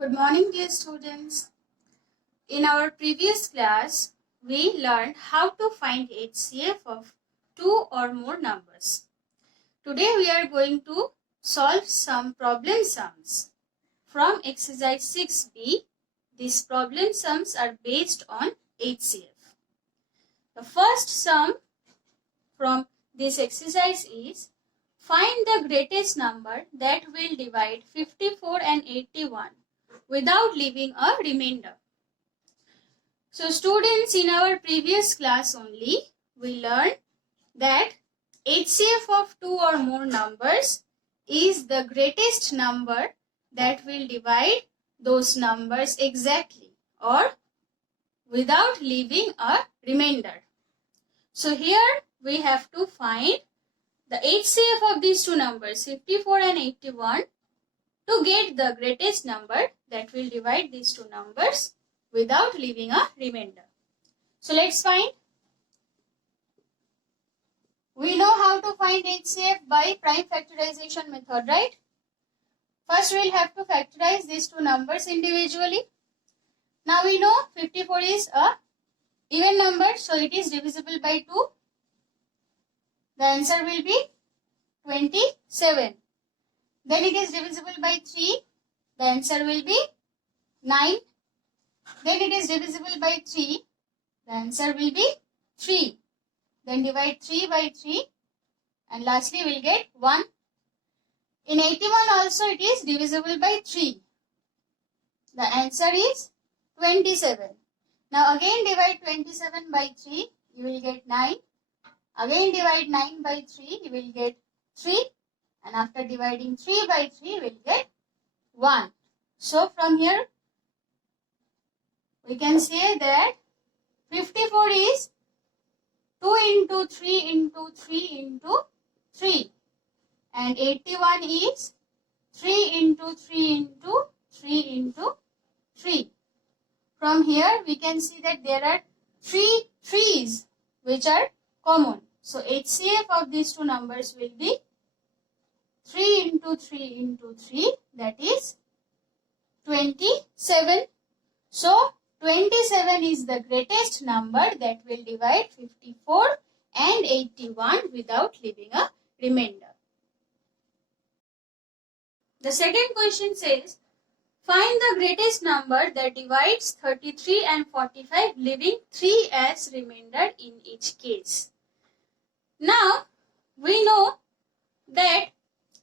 Good morning, dear students. In our previous class, we learned how to find HCF of two or more numbers. Today, we are going to solve some problem sums from exercise 6b. These problem sums are based on HCF. The first sum from this exercise is find the greatest number that will divide 54 and 81 without leaving a remainder. So students, in our previous class only, we learned that HCF of two or more numbers is the greatest number that will divide those numbers exactly or without leaving a remainder. So here we have to find the HCF of these two numbers 54 and 81 to get the greatest number that will divide these two numbers without leaving a remainder. So let's find. We know how to find HCF by prime factorization method, right? First we'll have to factorize these two numbers individually. Now we know 54 is a even number, so it is divisible by 2. The answer will be 27. Then it is divisible by 3. The answer will be 9. Then it is divisible by 3. The answer will be 3. Then divide 3 by 3 and lastly we will get 1. In 81 also it is divisible by 3. The answer is 27. Now again divide 27 by 3, you will get 9. Again divide 9 by 3, you will get 3. And after dividing 3 by 3, you will get 1. So from here, we can say that 54 is 2 into 3 into 3 into 3. And 81 is 3 into 3 into 3 into 3. From here, we can see that there are 3 3's which are common. So HCF of these two numbers will be 3 into 3 into 3, that is 27. So 27 is the greatest number that will divide 54 and 81 without leaving a remainder. The second question says, find the greatest number that divides 33 and 45, leaving 3 as remainder in each case. Now, we know that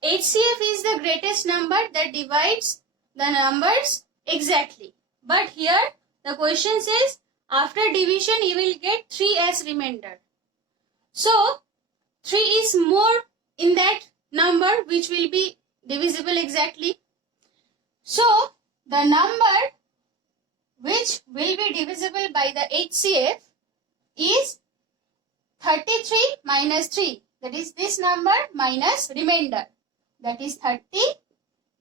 HCF is the greatest number that divides the numbers exactly. But here, the question says, after division, you will get 3 as remainder. So, 3 is more in that number which will be divisible exactly. So, the number which will be divisible by the HCF is 33 minus 3. That is this number minus remainder. That is 30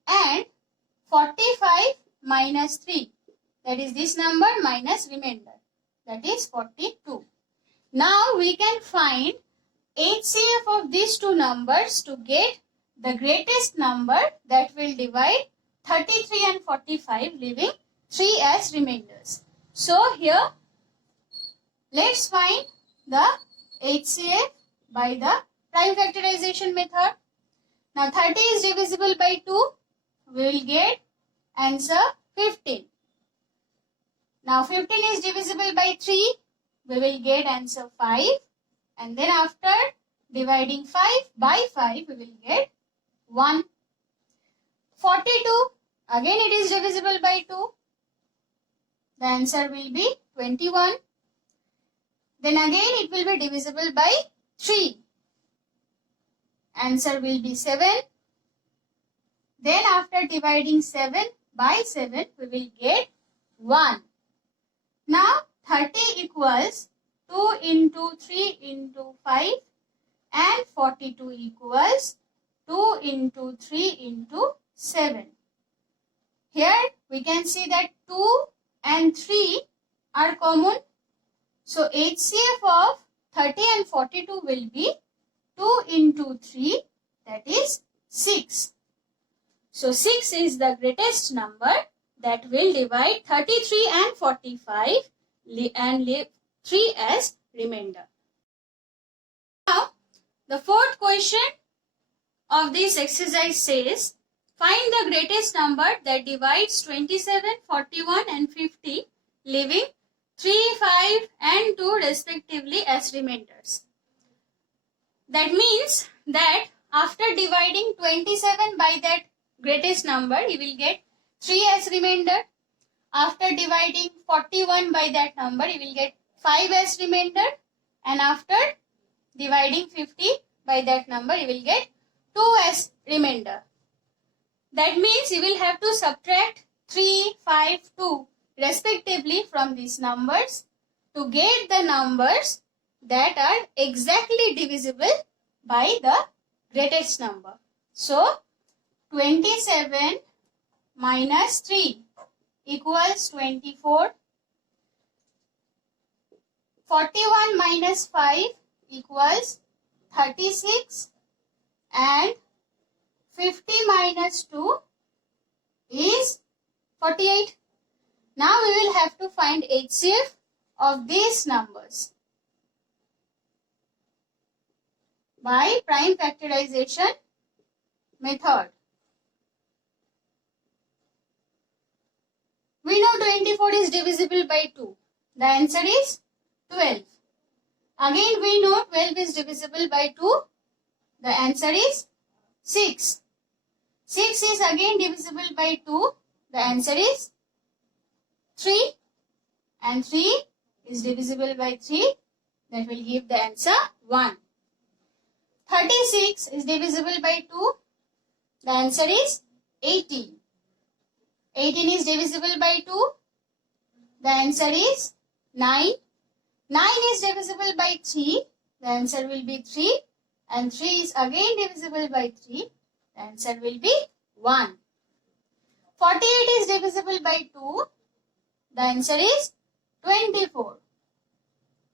and 45 minus 3. That is this number minus remainder. That is 42. Now we can find HCF of these two numbers to get the greatest number that will divide 33 and 45, leaving 3 as remainders. So here, let's find the HCF by the prime factorization method. Now 30 is divisible by 2. We will get answer 15. Now 15 is divisible by 3. We will get answer 5. And then after dividing 5 by 5, we will get 1. 42. Again it is divisible by 2. The answer will be 21. Then again it will be divisible by 3. Answer will be 7. Then after dividing 7 by 7, we will get 1. Now 30 equals 2 into 3 into 5 and 42 equals 2 into 3 into 7. Here we can see that 2 and 3 are common. So HCF of 30 and 42 will be 2 into 3, that is 6. So 6 is the greatest number that will divide 33 and 45 and leave 3 as remainder. Now, the fourth question of this exercise says, find the greatest number that divides 27, 41 and 50, leaving 3, 5 and 2 respectively as remainders. That means that after dividing 27 by that greatest number, you will get 3 as remainder. After dividing 41 by that number, you will get 5 as remainder. And after dividing 50 by that number, you will get 2 as remainder. That means you will have to subtract 3, 5, 2 respectively from these numbers to get the numbers that are exactly divisible by the greatest number. So, 27 minus 3 equals 24. 41 minus 5 equals 36. And 50 minus 2 is 48. Now we will have to find HCF of these numbers by prime factorization method. We know 24 is divisible by 2. The answer is 12. Again we know 12 is divisible by 2. The answer is 6. 6 is again divisible by 2. The answer is 3. And 3 is divisible by 3. That will give the answer 1. 36 is divisible by 2. The answer is 18. 18 is divisible by 2. The answer is 9. 9 is divisible by 3. The answer will be 3. And 3 is again divisible by 3. The answer will be 1. 48 is divisible by 2. The answer is 24.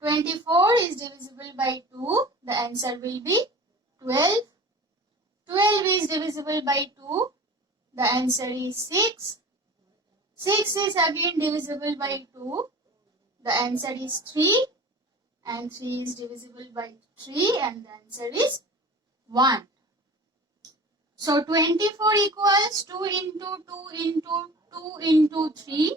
24 is divisible by 2. The answer will be 12. 12 is divisible by 2. The answer is 6. 6 is again divisible by 2. The answer is 3. And 3 is divisible by 3. And the answer is 1. So 24 equals 2 into 2 into 2 into 3.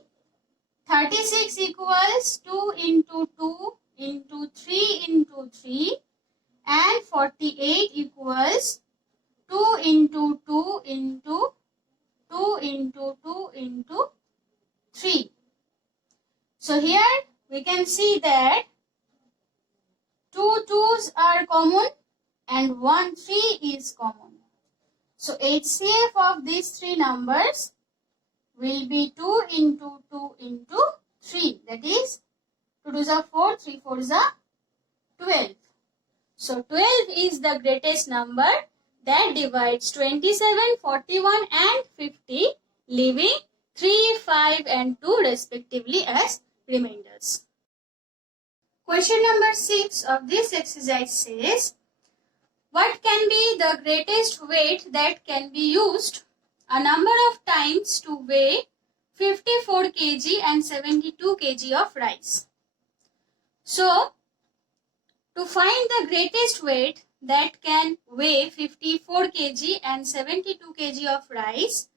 36 equals 2 into 2 into 3 into 3. And 48 equals 2 into 2 into 2 into 2 into 3. So here we can see that 2 2's are common and 1 3 is common. So HCF of these three numbers will be 2 into 2 into 3. That is 2 2's are 4, 3 4's are 12. So 12 is the greatest number that divides 27, 41 and 50, leaving 3, 5 and 2 respectively as remainders. Question number 6 of this exercise says, what can be the greatest weight that can be used a number of times to weigh 54 kg and 72 kg of rice? So, to find the greatest weight that can weigh 54 kg and 72 kg of rice,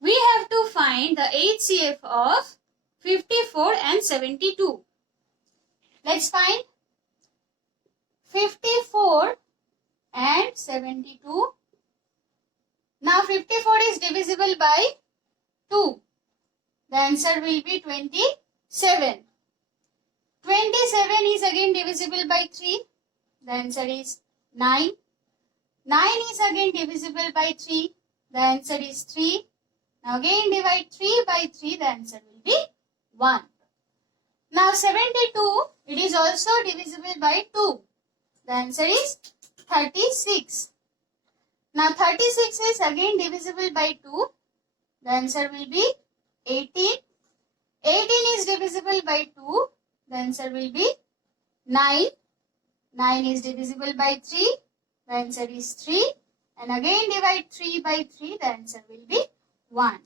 we have to find the HCF of 54 and 72. Let's find 54 and 72. Now 54 is divisible by 2. The answer will be 27. 27 is again divisible by 3. The answer is 9. 9 is again divisible by 3. The answer is 3. Now again divide 3 by 3. The answer will be 1. Now 72, it is also divisible by 2. The answer is 36. Now 36 is again divisible by 2. The answer will be 18. 18 is divisible by 2. The answer will be 9. 9 is divisible by 3. The answer is 3. And again divide 3 by 3. The answer will be 1.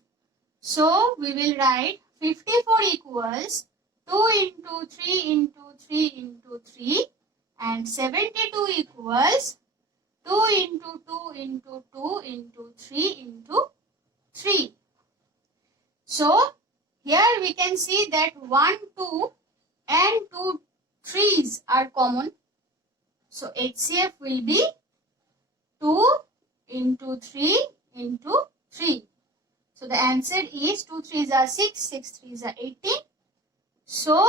So we will write 54 equals 2 into 3 into 3 into 3 and 72 equals 2 into 2 into 2 into 3 into 3. So here we can see that 1, 2 and 2 3's are common. So HCF will be 2 into 3 into 3. So the answer is 2 3's are 6, 6 3's are 18. So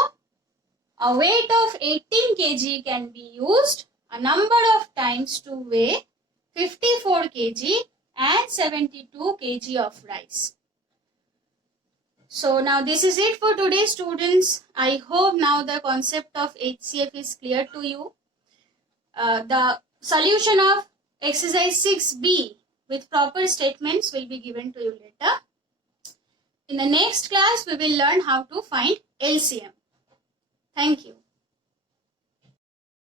a weight of 18 kg can be used a number of times to weigh 54 kg and 72 kg of rice. So now this is it for today, students. I hope now the concept of HCF is clear to you. The solution of exercise 6B with proper statements will be given to you later. In the next class, we will learn how to find LCM. Thank you.